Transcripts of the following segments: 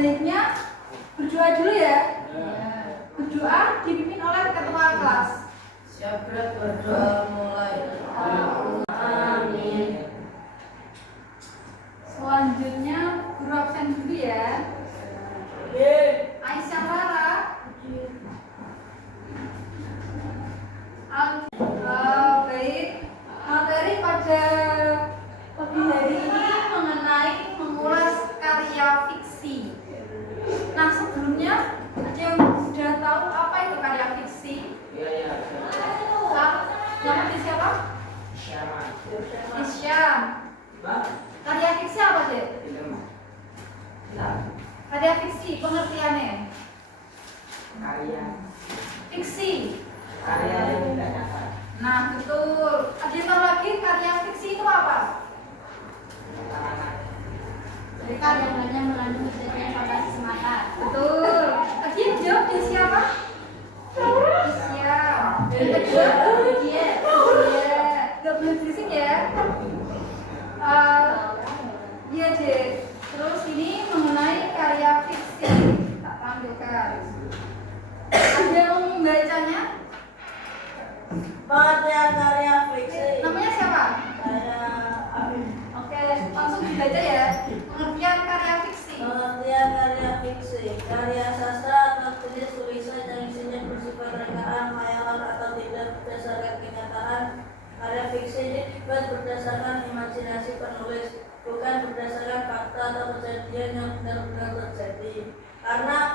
baiknya berdoa dulu ya. Berdoa dipimpin oleh ketua kelas. Siap, berdoa mulai. Amin. Selanjutnya guru absen dulu ya. Aisyah Lara. Baik. Materi pada pagi hari ini mengenai mengulas karya fiksi. Nah, sebelumnya ada yang sudah tahu apa itu karya fiksi? Iya. Nama siapa? Isyam. Karya fiksi apa sih? Karya fiksi pengertiannya? Fiksi. Karya yang tidak nyata. Nah, betul. Ada yang tahu lagi karya fiksi itu apa? Cerita yang hanya mengandung kejadian fantasi semata. Betul. Tadi yang jawab dia siapa? Isyam. Yang kedua dia. Gak boleh berisik ya. Iya deh. Terus ini mengenai karya fiksi. Tak tampilkan. Ada yang membacanya? Pengertian karya fiksi. Namanya siapa? Saya Afif. Oke, langsung dibaca ya. Pengertian karya fiksi. Pengertian karya fiksi. Karya sastra atau tulisan yang isinya bersifat rekaan, khayalan atau tidak berdasarkan kenyataan. Karya fiksi ini dibuat berdasarkan imajinasi penulis, bukan berdasarkan fakta atau kejadian yang benar-benar terjadi. Karena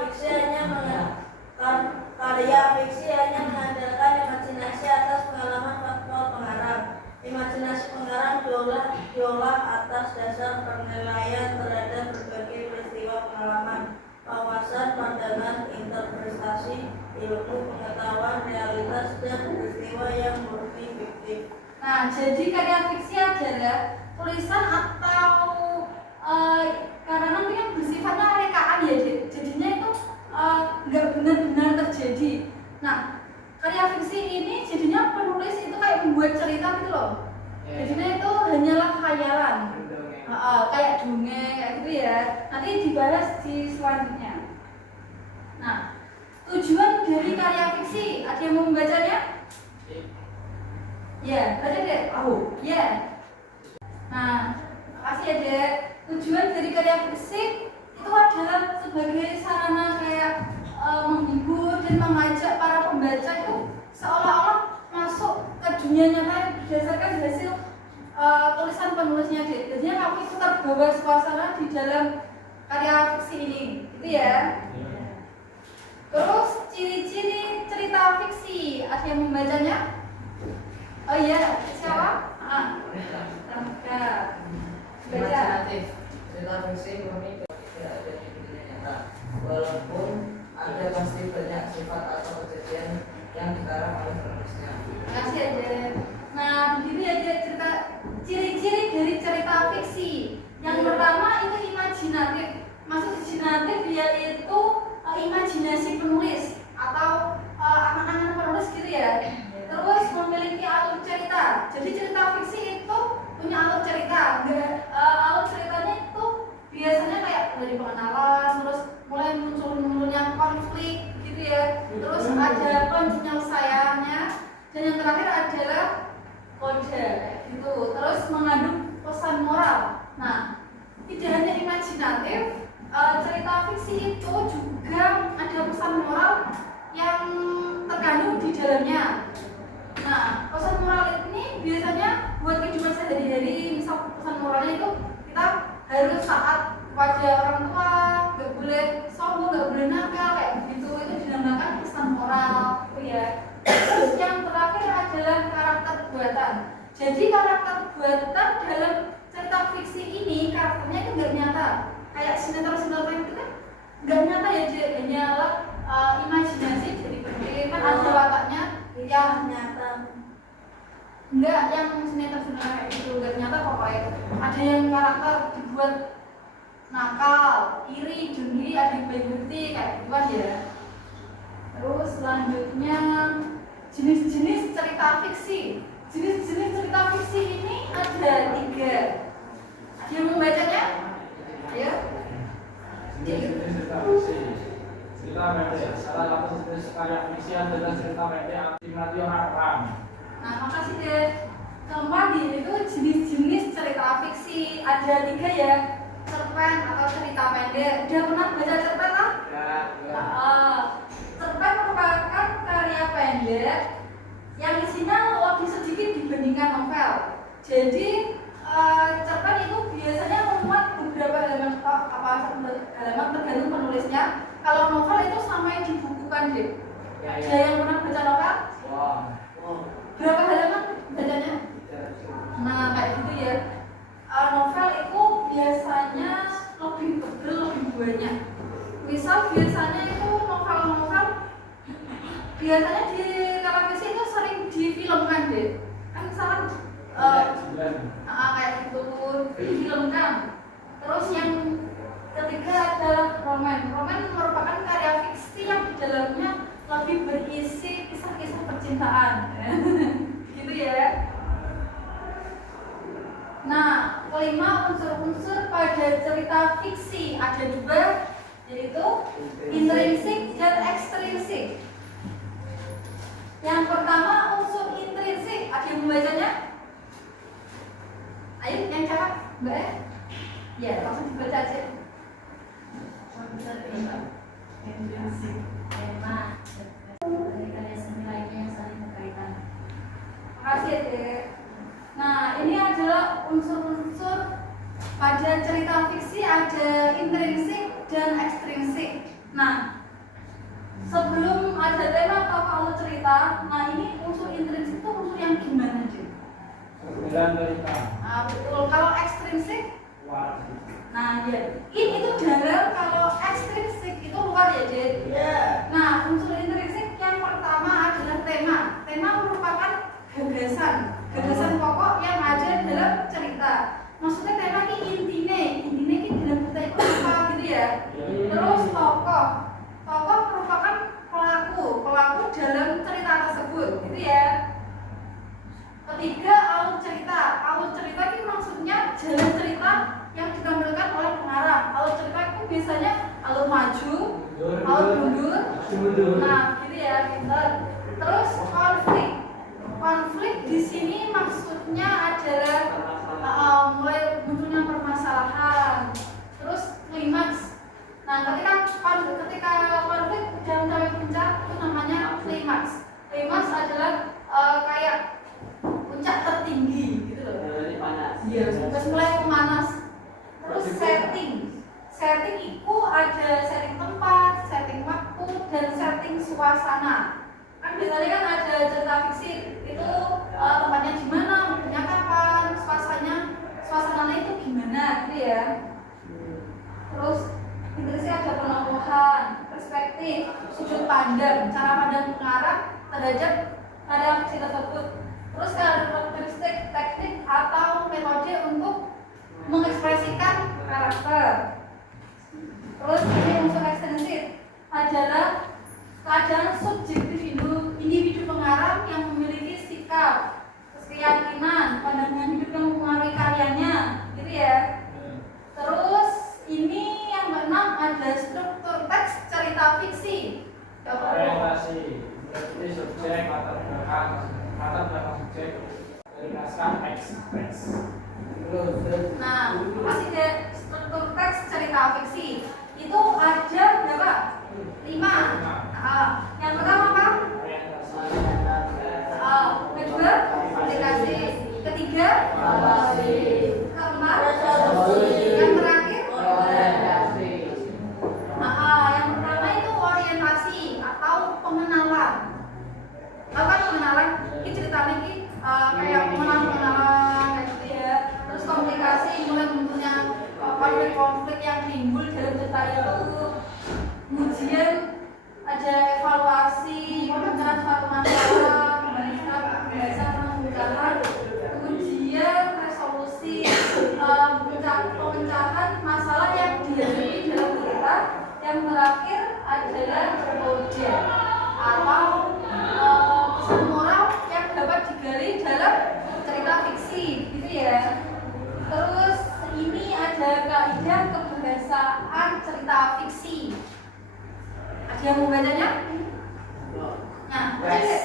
karya fiksi hanya mengandalkan imajinasi atas pengalaman faktual pengarang. Imajinasi pengarang diolah atas dasar penilaian terhadap berbagai peristiwa pengalaman, wawasan, pandangan, interpretasi, ilmu, pengetahuan, realitas, dan peristiwa yang murni fiktif. Nah, jadi karya fiksi adalah tulisan atau karangan itu yang bersifatnya rekaan ya, jadinya itu nggak benar-benar terjadi. Nah, karya fiksi ini jadinya penulis itu kayak membuat cerita gitu loh. Jadinya itu hanyalah khayalan, kayak dongeng kayak gitu ya. Nanti dibahas di selanjutnya. Nah, tujuan dari karya fiksi, ada yang mau membacanya? Ya, baca deh. Ya. Nah, makasih ya dek. Tujuan dari karya fiksi itu adalah sebagai sarana kayak menghibur dan mengajak para pembaca itu seolah-olah masuk ke dunia nyata berdasarkan hasil tulisan penulisnya deh. Jadinya kamu itu terbawa suasana di dalam karya fiksi ini, gitu ya. Terus ciri-ciri cerita fiksi, ada yang membacanya? Oh iya, siapa? Pramuka. Baca. Cerita fiksi murni tidak ada di dunia nyata, walaupun ada pasti banyak sifat atau kejadian yang dikarang oleh penulisnya. Kasih aja. Nah, begini aja cerita ciri-ciri dari cerita fiksi. Yang pertama itu imajinatif. Maksud imajinatif yaitu imajinasi penulis atau angan-angan penulis gitu ya. Terus memiliki alur cerita. Jadi cerita fiksi itu punya alur cerita. Alur ceritanya itu biasanya kayak dari pengenalan, terus mulai munculnya konflik gitu ya. Terus ada penyelesaiannya, dan yang terakhir adalah kode gitu. Terus mengandung pesan moral. Nah, tidak hanya imajinatif, cerita fiksi itu juga ada pesan moral yang terkandung di dalamnya. Nah, pesan moral ini biasanya buat kehidupan sehari-hari. Misal pesan moralnya itu kita harus taat kepada orang tua, nggak boleh sombong, nggak boleh nakal kayak begitu. Itu dinamakan pesan moral, ya. Terus yang terakhir adalah karakter buatan. Jadi karakter buatan dalam cerita fiksi ini karakternya itu nggak nyata. Kayak sinetron itu kan nggak nyata ya, hanyalah imajinasi dari penulis. Kan ada wataknya yang nyata. Enggak, yang sinetron itu nggak nyata pokoknya. Ada yang karakter dibuat nakal, iri, dengki, adik baik bukti kayak gitu kan ya. Terus selanjutnya jenis-jenis cerita fiksi. Jenis-jenis cerita fiksi ini ada 3. Ada yang membacanya? Ayo. Jenis-jenis cerita fiksi. Cerita pendek. Salah satu jenis karya fiksi adalah cerita pendek Ignacio Harram. Nah, makasih deh. Keempat itu jenis-jenis cerita fiksi ada 3 ya. Cerpen atau cerita pendek. Udah pernah baca cerpen lah? Ya. Cerpen merupakan karya pendek yang isinya lebih sedikit dibandingkan novel. Jadi cerpen itu biasanya memuat beberapa halaman halaman tergantung penulisnya. Kalau novel itu sampai dibukukan deh. Ada yang pernah baca novel? Wah. Berapa halaman bacanya? Nah, kayak gitu ya. Novel itu biasanya lebih tebal, lebih banyak. Misal biasanya itu novel-novel biasanya di televisi itu sering difilmkan deh. Kan misalnya kayak gitu difilmkan. Terus yang ketiga adalah roman. Roman merupakan karya fiksi yang di dalamnya lebih berisi kisah-kisah percintaan. Gitu ya. Nah, kelima unsur-unsur pada cerita fiksi ada 2, yaitu intrinsik dan ekstrinsik. Yang pertama unsur intrinsik, ada yang membacanya? Ayo, yang cakap, Mbak. Ya, langsung dibaca aja. Intrinsik, tema, dari karya seni lainnya yang saling berkaitan. Makasih ya, Dek. Nah, ini adalah unsur-unsur pada cerita fiksi, ada intrinsik dan ekstrinsik. Nah, sebelum ada tema atau alur cerita, nah ini unsur intrinsik itu unsur yang gimana, Dek? Sembilan cerita. Nah, betul. Kalau ekstrinsik, Wah. nah ya, ini itu dalam. Kalau ekstrinsik itu luar ya, Dek. Ya. Nah, unsur intrinsik yang pertama adalah tema. Tema merupakan gagasan pokok yang ada dalam cerita. Maksudnya tema ini intine dalam cerita itu apa gitu ya. Terus tokoh merupakan pelaku dalam cerita tersebut gitu ya. Ketiga, alur cerita ini maksudnya jalan cerita yang ditampilkan oleh pengarang. Alur cerita itu biasanya alur maju, alur mundur. Nah, gitu ya, pinter. Terus konflik di sini maksudnya adalah mulai munculnya permasalahan. Terus klimaks. Nah, ketika konflik sudah mencapai puncak itu namanya klimaks. Klimaks adalah kayak puncak tertinggi gitu loh. Iya, terus mulai memanas. Terus setting itu ada setting tempat, setting waktu, dan setting suasana. Kan biasanya kan ada cerita fiksi itu tempatnya di mana, waktunya kapan, suasananya itu gimana gitu ya. Terus intrinsik ada penokohan, perspektif, sudut pandang, cara pandang pengarang terhadap karya fiksi tersebut. Terus karakteristik teknik atau metode untuk mengekspresikan karakter. Terus ini unsur ekstensif adalah keadaan subjektif individu pengarang yang memiliki sikap, keyakinan, pandangan hidup yang mempengaruhi karyanya, gitu ya. Terus ini yang keenam ada struktur teks cerita fiksi. Orientasi, berarti subjek, latar belakang subjek, dari naskah teks. Nah, masih ada struktur teks cerita fiksi. Itu ada berapa? 5. Yang pertama apa? Kedua, aplikasi. Ketiga, keempat, yang terakhir, yang pertama itu orientasi atau pengenalan. Apa pengenalan? Ini ceritanya ini kayak pengenalan kayak gitu ya. Terus komunikasi, mulai munculnya konflik-konflik yang timbul dalam cerita itu. Kemudian ada evaluasi, pemecahan suatu masalah, pembahasan pemecahan, kemudian resolusi, pemecahan masalah yang dihadapi dalam cerita. Yang terakhir adalah metode atau pesan moral yang dapat digali dalam cerita fiksi, gitu ya. Terus ini ada kaidah kebahasaan cerita cerita fiksi. Ada yang mau bacanya? Nah, baca deh.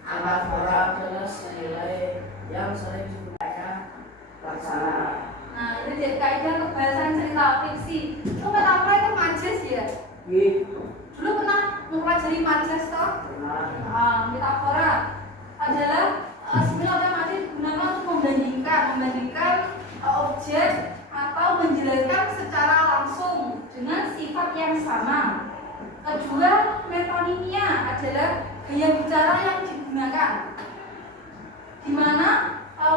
Anafora adalah senilai yang sering digunakan laksana. Nah, itu jadi kaidah untuk bahasan cerita fiksi. Itu metafora itu majas ya? Dulu pernah mempelajari majas toh? Metafora adalah sebenarnya otomatis digunakan untuk membandingkan objek atau menjelaskan secara langsung dengan sifat yang sama. Kedua, metonimia adalah gaya bicara yang digunakan, di mana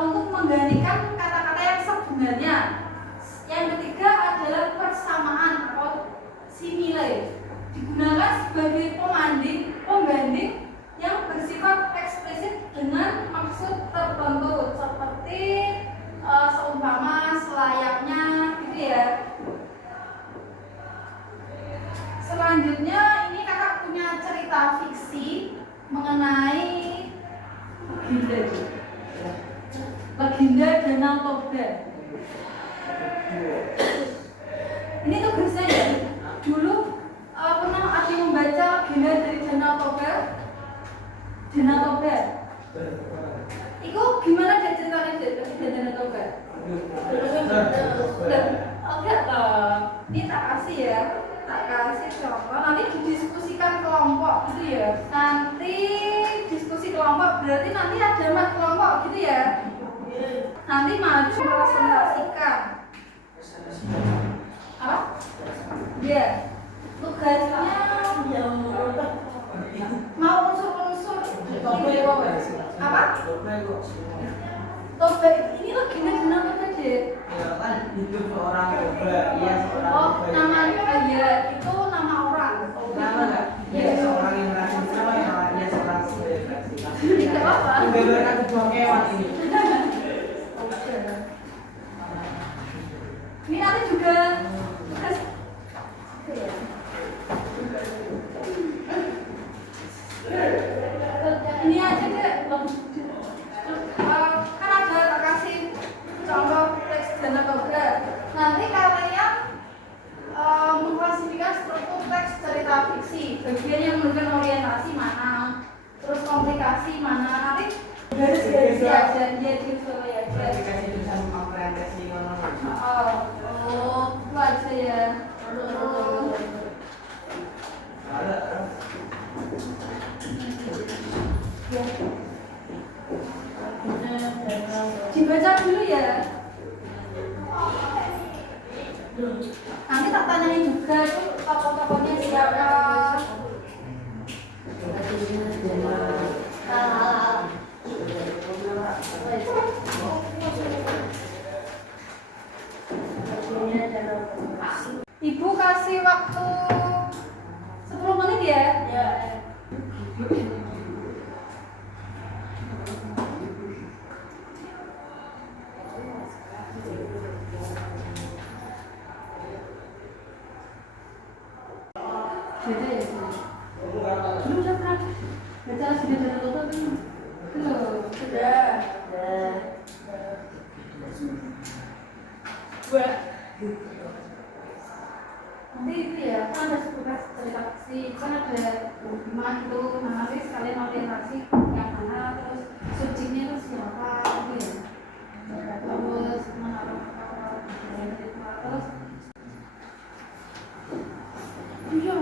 untuk menggantikan kata-kata yang sebenarnya. Yang ketiga adalah persamaan atau simile, digunakan sebagai pembanding yang bersifat eksplisit dengan maksud tertentu seperti seumpama, selayaknya, gitu ya. Selanjutnya ini kakak punya cerita fiksi mengenai legenda Danau Toba. Ini tuh tugasnya ya. Dulu pernah ada yang membaca legenda dari Danau Toba. Danau Toba. Itu gimana dia ceritanya dari Danau Toba? Enggak toh. Ini tak kasih ya. Tak kasih contoh. Nanti didiskusikan kelompok gitu ya. Nanti diskusi kelompok berarti nanti ada mat kelompok gitu ya. Nanti maju presentasikan. Apa? Iya. Tugasnya mau unsur-unsur apa? Toba ini legenda Danau Toba deh. Kan hidup seorang Toba, iya seorang Oh, Toba. namanya ya itu nama orang. Nama enggak? Iya seorang yang berhasil sama yang iya seorang berhasil. Tidak apa-apa. Membeberkan sebuah kewan ini. Ini nanti juga ini aja deh. Kan ada tak kasih contoh teks Danau Toba. Nanti kalian mengklasifikasi struktur teks cerita fiksi. Bagian yang menunjukkan orientasi mana, terus komplikasi mana. Nanti garis-garis aja, dia disuruh aja. Dikasih tulisan komprehensi ngono. Oh, itu aja ya. Dibaca dulu ya. Nanti tak tanyain juga itu tokoh-tokohnya siapa. Ibu kasih waktu 10 menit ya? Ya. Beda ya sih. Dulu udah pernah baca sudah Danau Toba belum? Belum. Sudah. Nanti itu ya, kan ada seputar cerita fiksi, kan ada 5 gitu. Nah nanti sekalian orientasi yang mana, terus subjeknya itu siapa gitu ya. Terus menaruh terus iya.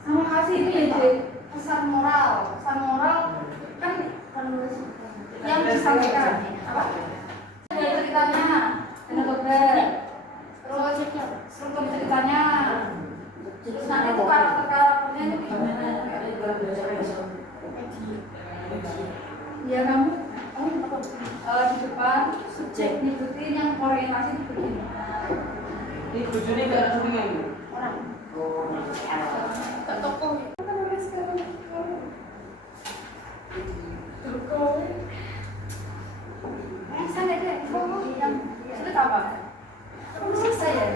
Sama kasih itu ya Jay, pesan moral kan yang disampaikan apa? Ada ceritanya, Danau Toba, terus struktur ceritanya, terus nanti itu karakternya itu gimana? Ya kamu di depan subjek nyebutin yang orientasi itu bagaimana? Ini bojone gak ada syutingan ini. Orang Ke toko. kan udah sekarang Toko. bisa nggak deh? Yang sulit apa? Kamu bisa ya?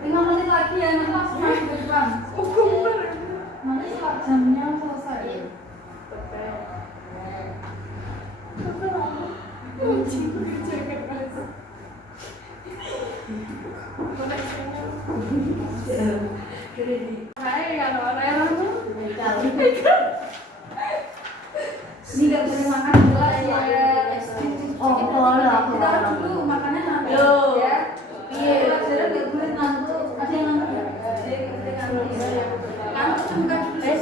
5 menit lagi ya, nanti langsung masuk ke depan. Nanti setelah jamnya selesai. Ini nggak boleh makan gelas ya. Oh, boleh aku. Kita dulu makannya nanti Yo. ya. Iya. Pelajaran nggak boleh ngantuk. Ada yang ngantuk ya? Ada yang ngantuk ya? Ngantuk tuh bukan dulu.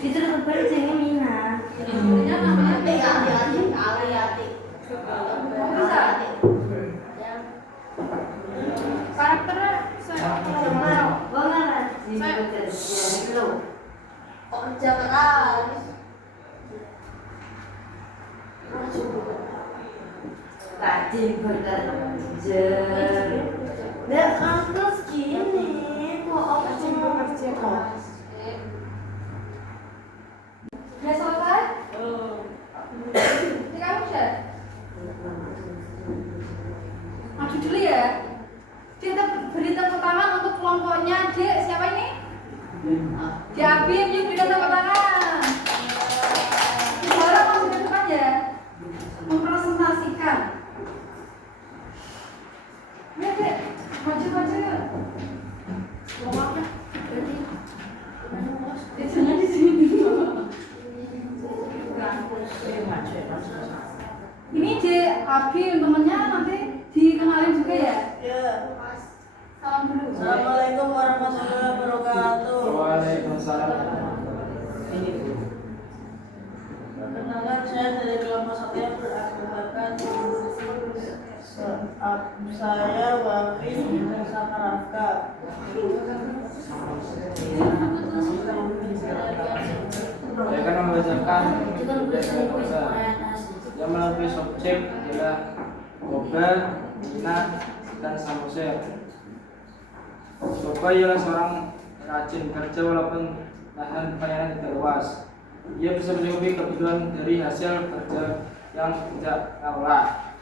Itu lebar jenenge Mina. Sebenarnya namanya Ali. Oh, bisa. Karakternya saya. Oh, jangan. Tadi bekerja. Nggak kamu segini. Kok aku mau kerja kok? Udah selesai? Ini kamu sudah? Maju dulu ya. Kita beri tepuk tangan untuk kelompoknya Dek. Siapa ini? Dek Abim, yuk berikan tepuk tangan. Suara masuk ke depan ya. Mempresentasikan. Ya Dek, maju yuk. Ngomongnya berarti. Ya jangan di sini. Ini Dek Abim, temennya nanti dikenalin juga ya. Ya. Salam dulu. Assalamualaikum warahmatullahi wabarakatuh. Waalaikumsalam. Perkenalkan, saya dari kelompok 1 yang beranggotakan saya Wafi sama Rafka. Saya akan membacakan yang melalui subjek adalah Boba, Mina, dan Samosir. Boba ialah seorang rajin kerja walaupun lahan pelayanan tidak luas. Ia bisa mencukupi kebutuhan dari hasil kerja yang tidak kalah.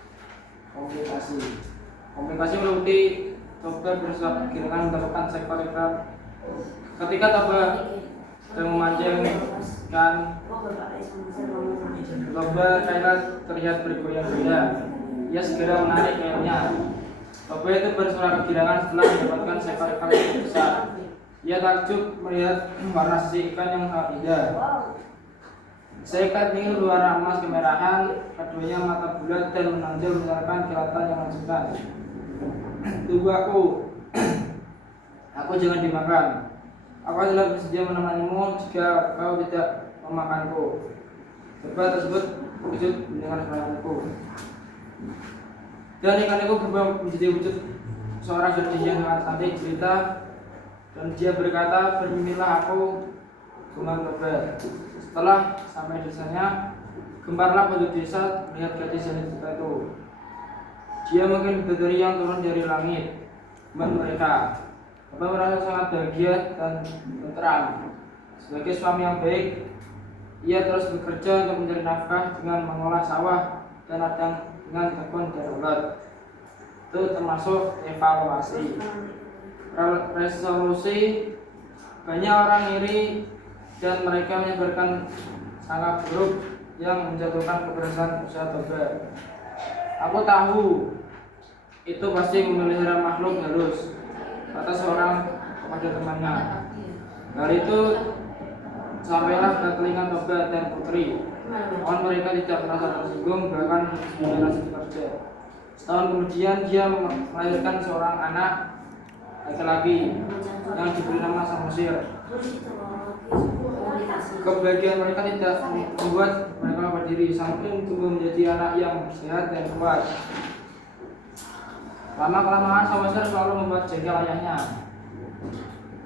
Komunikasi meliputi Toba berusaha dengan mendapatkan sektor ikan. Ketika Toba sedang memancing ikan, Toba kailnya terlihat bergoyang-goyang. Ia segera menarik kailnya. Toba itu bersorak kegirangan setelah mendapatkan seekor ikan yang besar. Ia takjub melihat warna sisi ikan yang sangat indah. Seikat ini berwarna emas kemerahan, keduanya mata bulat dan menonjol mengeluarkan kilatan yang menakjubkan. Tunggu aku jangan dimakan. Aku adalah bersedia menemanimu jika kau tidak memakanku. Toba tersebut wujud mendengar suaraku. Dan ikan itu berubah menjadi wujud seorang gadis yang sangat cantik jelita, dan dia berkata, "Bermimpilah aku, gemar Toba." Setelah sampai desanya, gemparlah penduduk desa melihat gadis yang jelita itu. Dia mungkin bidadari yang turun dari langit, teman mereka. Toba merasa sangat bahagia dan tenteram. Sebagai suami yang baik, ia terus bekerja untuk mencari nafkah dengan mengolah sawah dan ladang dengan tekun dan ulet. Itu termasuk evaluasi. Resolusi, banyak orang iri dan mereka menyebarkan sangat buruk yang menjatuhkan keberhasilan usaha Toba. Aku tahu itu pasti memelihara makhluk halus, kata seorang kepada temannya. Hal itu sampailah ke telinga Toba dan Putri. Namun mereka tidak merasa tersinggung, bahkan menjalani kerja. Setahun kemudian dia melahirkan seorang anak laki-laki yang diberi nama Samosir. Kebahagiaan mereka tidak membuat mereka berdiri, sampai tumbuh menjadi anak yang sehat dan kuat. Lama-kelamaan Samosir selalu membuat jengkel ayahnya.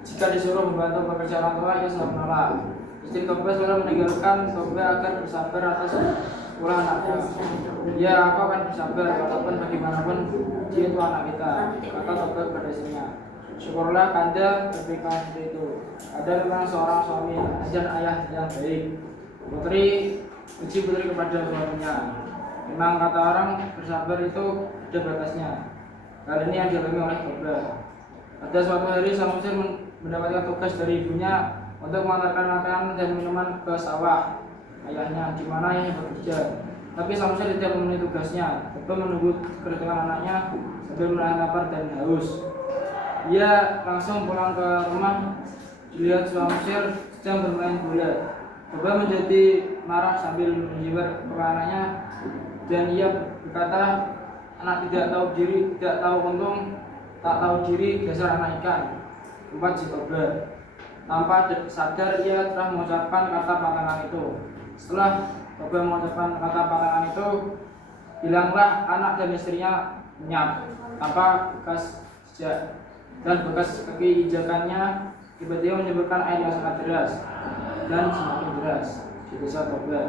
Jika disuruh membantu pekerjaan orang tua, ia selalu menolak. Istri Toba selalu meninggalkan Toba agar bersabar atas ulah anaknya. Ya, aku akan bersabar walaupun bagaimanapun dia itu anak kita, kata Toba kepada istrinya. Syukurlah Kanda berpikiran seperti itu. Ada memang seorang suami dan ayah yang baik. Putri puji Putri kepada suaminya. Memang kata orang bersabar itu ada batasnya. Hal ini yang dialami oleh Toba. Pada suatu hari Samosir mendapatkan tugas dari ibunya untuk mengantarkan makanan dan minuman ke sawah ayahnya, di mana ayahnya bekerja. Tapi Samsul tidak memenuhi tugasnya, tetap menunggu kedatangan anaknya sambil menahan lapar dan haus. Ia langsung pulang ke rumah, dilihat Samsul sedang bermain bola. Bapa menjadi marah sambil menjiwer kepala anaknya, dan ia berkata, anak tidak tahu diri, tidak tahu untung, tak tahu diri, dasar anak ikan. Empat si Baba. Tanpa sadar ia telah mengucapkan kata pantangan itu. Setelah Baba mengucapkan kata pantangan itu, hilanglah anak dan istrinya lenyap tanpa bekas jejak, dan bekas kaki injakannya tiba-tiba menyebabkan air yang sangat deras dan semakin deras di desa Baba.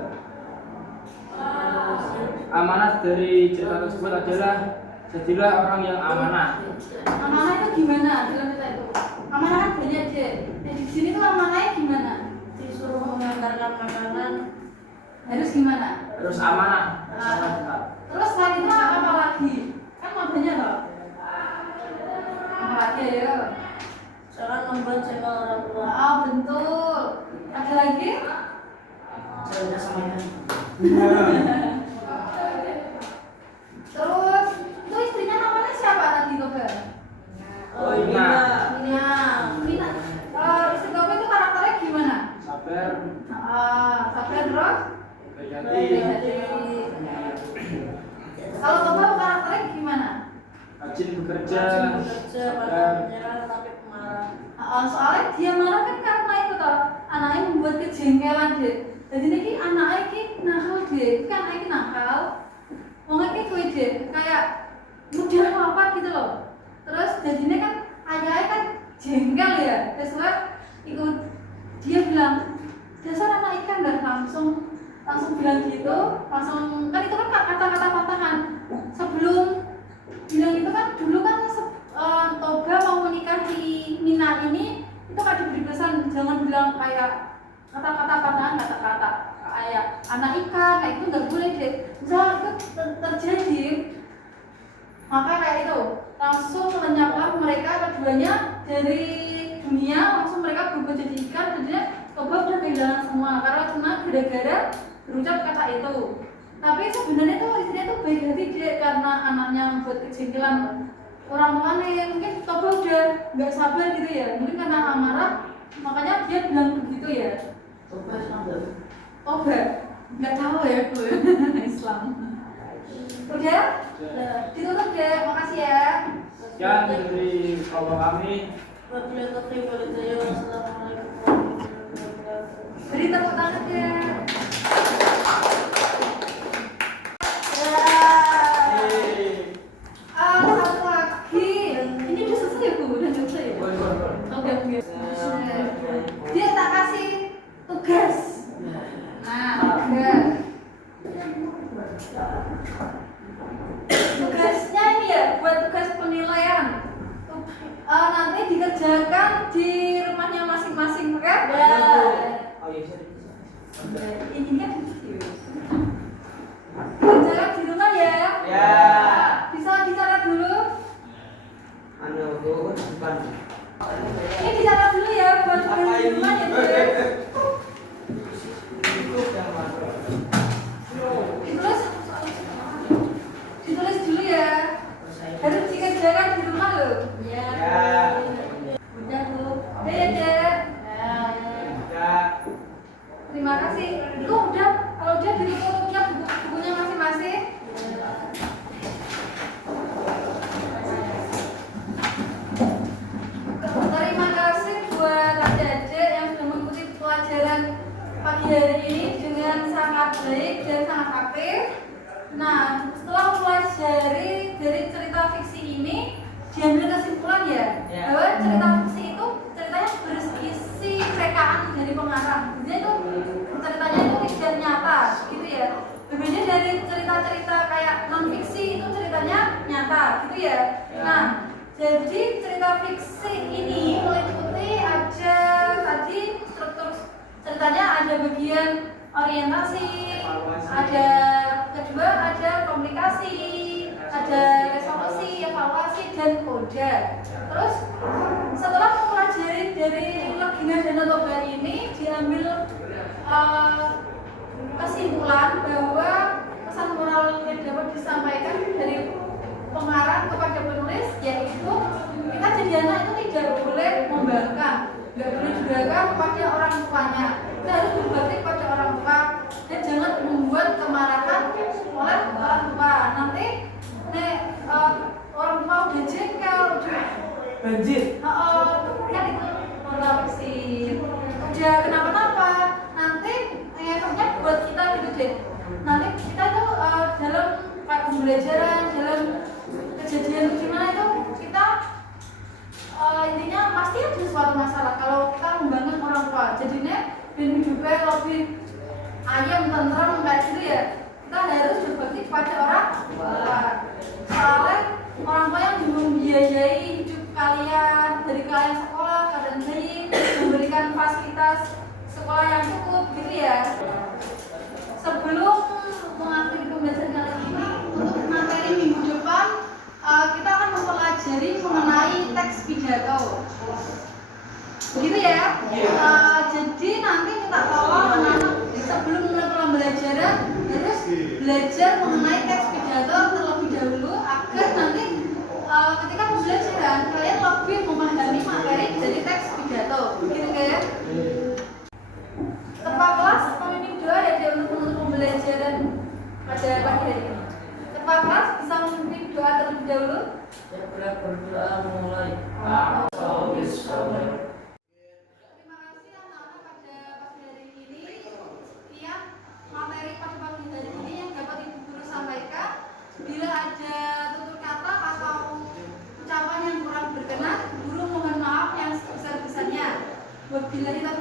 Amanat dari cerita tersebut adalah jadilah orang yang amanah. Amanah itu gimana dalam cerita itu? Amanah kan banyak deh. Nah, di sini tuh amanahnya gimana? Disuruh mengantarkan makanan. Harus gimana? Terus amanah. Terus selain itu apa lagi? Kan banyak loh. Apa lagi ya? Jangan membuat jengkel orang tua. Oh, betul. Ada lagi? Saya semuanya. Terus itu istrinya namanya siapa tadi Toba? Oh Mina. Mina. Mina. Istri Toba itu karakternya gimana? Sabar, Sabar terus? berhati, Kalau Toba karakternya gimana? rajin bekerja, Bekerja pada sabar. menyerah tapi pemarah. Soalnya dia marah kan karena itu toh anaknya membuat kejengkelan deh. Jadi ini anaknya ini nakal deh, kan anaknya ini nakal. Ngomongnya gue deh, kayak mudah apa gitu loh. Terus jadinya kan ayahnya kan jengkel ya. Terus ikut dia bilang dasar anak ikan dah langsung bilang gitu, langsung kan itu kan kata-kata patahan. Sebelum bilang itu kan dulu kan Toba mau menikahi Mina ini itu kan diberi pesan jangan bilang kayak kata-kata patahan, kata-kata kayak anak ikan kayak itu nggak boleh deh. Misal itu terjadi maka kayak itu langsung lenyaplah mereka keduanya dari dunia, langsung mereka berubah jadi ikan. Jadinya Toba udah kehilangan semua karena cuma gara-gara berucap kata itu. Tapi sebenarnya tuh istrinya tuh baik hati deh karena anaknya membuat kejengkelan orang tuanya. Mungkin Toba udah nggak sabar gitu ya, mungkin karena amarah makanya dia bilang begitu ya. Toba nggak tahu ya gue Islam. Udah? Ditutup deh, makasih ya. Sekian dari kelompok kami. Wabillahi taufiq wal hidayah. Wassalamualaikum warahmatullahi wabarakatuh. Beri tepuk tangan deh. Satu lagi. Ini udah selesai ya Bu? Udah selesai ya? Oke. Dia tak kasih tugas. Nah, tugas. Tugasnya ini ya buat tugas penilaian. Nanti dikerjakan di rumahnya masing-masing, oke? Ya. Oh iya, saya Ini kan kerjakan di rumah ya. Ya. Bisa bicara dulu. Anu tuh depan. Ini bicara dulu ya buat tugas di rumah ya. Ditulis dulu ya. Harus dikerjakan di rumah loh. Ya. Udah Bu. Udah ya Dek. Ya. Terima kasih. Itu udah. Kalau udah ditutup bukunya masing-masing. Terima kasih buat adik-adik yang sudah mengikuti pelajaran pagi hari ini dengan sangat baik dan sangat aktif. Nah, setelah mempelajari dari cerita fiksi ini, diambil kesimpulan ya, bahwa cerita fiksi itu ceritanya berisi rekaan dari pengarang. Jadi itu ceritanya itu tidak nyata, gitu ya. Berbeda dari cerita-cerita kayak non fiksi itu ceritanya nyata, gitu ya. Nah, jadi cerita fiksi ini meliputi ada tadi struktur ceritanya, ada bagian orientasi, ada kedua ada komunikasi, ada resolusi, evaluasi dan kode. Terus setelah mempelajari dari Legina Danau Toba ini diambil kesimpulan bahwa pesan moral yang dapat disampaikan dari pengarang kepada penulis yaitu kita jadi anak itu tidak boleh membangkang, nggak boleh durhaka kepada orang tuanya. Kita harus berbakti kepada orang tua dan jangan membuat kemarahan oleh orang tua. Nanti orang tua udah jengkel, Banjir. kan itu moral sih. Udah kenapa-napa, nanti efeknya buat kita gitu deh. Nanti kita tuh dalam pembelajaran, dalam kejadian gimana itu kita intinya pasti ada suatu masalah kalau kita membangun orang tua. Jadinya dan hidupnya lebih ayam tentram kayak gitu ya. Kita harus berbakti kepada orang tua. Soalnya orang tua yang membiayai hidup kalian dari kalian sekolah, kalian bayi, memberikan fasilitas sekolah yang cukup gitu ya. Sebelum mengakhiri pembelajaran kali ini, untuk materi minggu depan kita akan mempelajari mengenai teks pidato. Begitu ya. Jadi nanti minta tolong anak-anak sebelum mulai pembelajaran harus belajar mengenai teks pidato terlebih dahulu agar nanti ketika pembelajaran kalian lebih memahami materi dari teks pidato. Begitu ya. Ketua kelas memimpin doa ya untuk menutup pembelajaran pada pagi hari ini. Ketua kelas bisa memimpin doa terlebih dahulu. Segera berdoa mulai. Terima kasih anak-anak pada pagi hari ini. Sekian materi pada pagi hari ini yang dapat Ibu Guru sampaikan. Bila ada tutur kata atau ucapan yang kurang berkenan, Guru mohon maaf yang sebesar-besarnya. Wabillahi taufiq